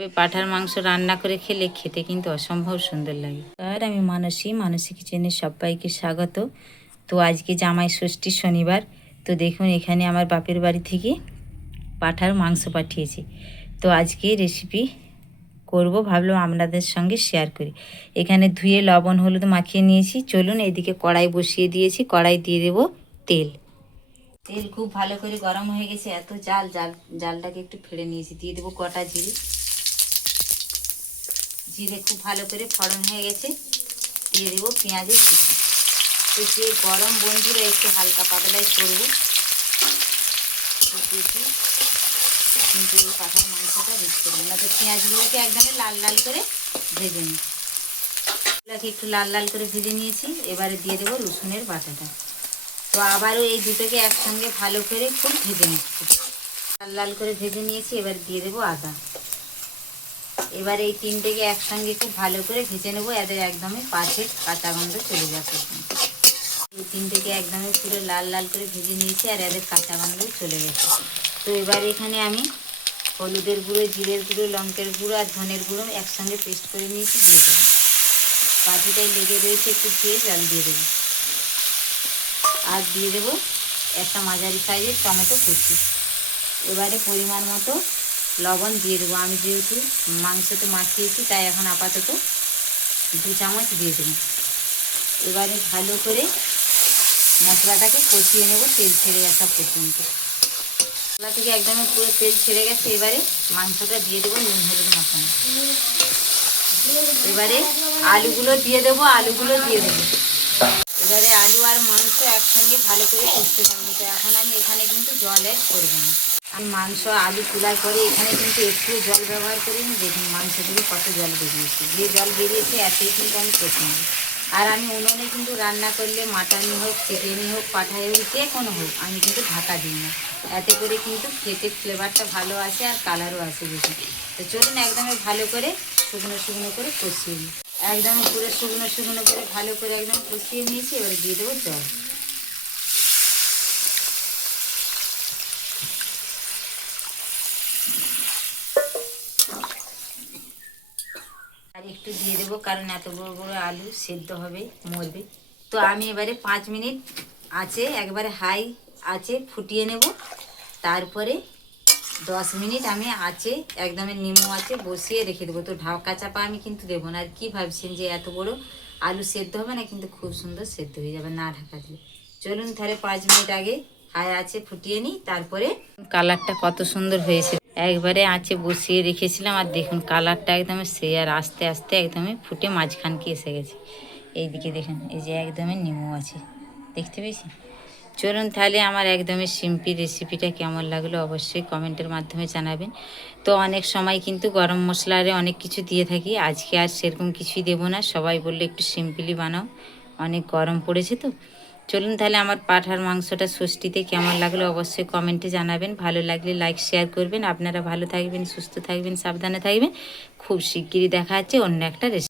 তবে পাঁঠার মাংস রান্না করে খেলে খেতে কিন্তু অসম্ভব সুন্দর লাগে। আর আমি মানসী কিচেনে সবাইকে স্বাগত। তো আজকে জামাই ষষ্ঠী শনিবার। তো দেখুন এখানে আমার বাপের বাড়ি থেকে পাঁঠার মাংস পাঠিয়েছি। তো আজকে রেসিপি করব, ভাবলাম আপনাদের সঙ্গে শেয়ার করি। এখানে ধুয়ে লবণ হলুদ মাখিয়ে নিয়েছি। চলুন এদিকে কড়াই বসিয়ে দিয়েছি। কড়াই দিয়ে দেব তেল। তেল খুব ভালো করে গরম হয়ে গেছে। এত জালটাকে একটু ফেড়ে নিয়েছি। দিয়ে দেবো গোটা জিরে। জিরে খুব ভালো করে ফোড়ন হয়ে গেছে। দিয়ে দেবো পেঁয়াজের কুচি। তো যে গরম বন্ধুরা একটু হালকা পাতলাই করবো, দেখি কিন্তু এই পাঁঠার মাংসটা বেশ করবো না। তো পেঁয়াজগুলোকে একদম লাল লাল করে ভেজে নিই। একটু লাল লাল করে ভেজে নিয়েছি। এবারে দিয়ে দেবো রসুনের বাটাটা। তো আবারও এই দুটোকে একসঙ্গে ভালো করে খুব ভেজে নিচ্ছি। লাল লাল করে ভেজে নিয়েছি। এবার দিয়ে দেবো আদা। এবার এই তিনটেকে একসঙ্গে খুব ভালো করে ভেজে নেবো। এদের একদমই পাশের কাঁচা গন্ধ চলে যাবে। এই তিনটেকে একদমই পুরো লাল লাল করে ভেজে নিয়েছি আর এদের কাঁচা গন্ধ চলে গেছে। তো এবার এখানে আমি হলুদের গুঁড়ো, জিরের গুঁড়ো, লঙ্কের গুঁড়ো আর ধনের গুঁড়ো একসঙ্গে পেস্ট করে নিয়েছি, দিয়ে দেবো। বাটিটাই লেগে রয়েছে, একটু ধুয়ে জল দিয়ে দেবো। আর দিয়ে দেবো একটা মাঝারি সাইজের টমেটো কুচি। এবারে পরিমাণ মতো লবণ দিয়ে দেবো। আমি যেহেতু মাংসতে মাখিয়েছি তাই এখন আপাতত 2 চামচ দিয়ে দেবো। এবারে ভালো করে মশলাটাকে কষিয়ে নেব তেল ছেড়ে আসা পর্যন্ত। মশলা থেকে একদমই পুরো তেল ছেড়ে গেছে। এবারে মাংসটা দিয়ে দেবো নুন হলুদ মাখানো। এবারে আলুগুলো দিয়ে দেবো। এবারে আলু আর মাংস একসঙ্গে ভালো করে কষতে থাকবো। তো এখন আমি এখানে কিন্তু জল অ্যাড করবো না। আমি মাংস আলু তোলার পরে এখানে কিন্তু একটু জল ব্যবহার করিনি। দেখুন মাংস থেকে কত জল বেরিয়েছে। যে জল বেরিয়েছে এতেই কিন্তু আমি কষে নেব। আর আমি উনুনে কিন্তু রান্না করলে মাটনই হোক, চিকেনই হোক, পাঠাই হোক, যে কোনো হোক, আমি কিন্তু ঢাকা দিই না। এতে করে কিন্তু খেতে ফ্লেভারটা ভালো আসে আর কালারও আসে বেশি। তো চলুন একদমই ভালো করে শুকনো শুকনো করে কষিয়ে নিই। একদমই পুরো শুকনো শুকনো করে ভালো করে একদম কষিয়ে নিয়েছি। এবারে দিয়ে দেবো জল। আর একটু দিয়ে দেবো, কারণ এত বড় বড় আলু সেদ্ধ হবে, মরবে। তো আমি এবারে 5 মিনিট আছে একবারে হাই আছে ফুটিয়ে নেব। তারপরে 10 মিনিট আমি আছে একদমই নিমু আছে বসিয়ে রেখে দেবো। তো ঢাকা চাপা আমি কিন্তু দেবো না। আর কি ভাবছেন যে এত বড় আলু সেদ্ধ হবে না? কিন্তু খুব সুন্দর সেদ্ধ হয়ে যাবে না ঢাকা দিলে। চলুন তাহলে 5 মিনিট আগে হাই আছে ফুটিয়ে নিই। তারপরে কালারটা কত সুন্দর হয়েছে। একবারে আঁচে বসিয়ে রেখেছিলাম আর দেখুন কালারটা একদম সে আর আস্তে আস্তে একদমই ফুটে মাঝখানকে এসে গেছে। এইদিকে দেখুন এই যে একদমই নিমু আছে, দেখতে পেয়েছি। চলুন তাহলে আমার একদমই সিম্পল রেসিপিটা কেমন লাগলো অবশ্যই কমেন্টের মাধ্যমে জানাবেন। তো অনেক সময় কিন্তু গরম মশলারে অনেক কিছু দিয়ে থাকি, আজকে আর সেরকম কিছুই দেবো না। সবাই বললে একটু সিম্পলি বানাও, অনেক গরম পড়েছে তো। চলুন তাহলে আমার পাঁঠার মাংসটা ষষ্ঠীতে কেমন লাগলো অবশ্যই কমেন্টে জানাবেন। ভালো লাগলে লাইক শেয়ার করবেন। আপনারা ভালো থাকবেন, সুস্থ থাকবেন, সাবধানে থাকবেন। খুব শিগগিরই দেখা হচ্ছে অন্য একটা রেসিপি।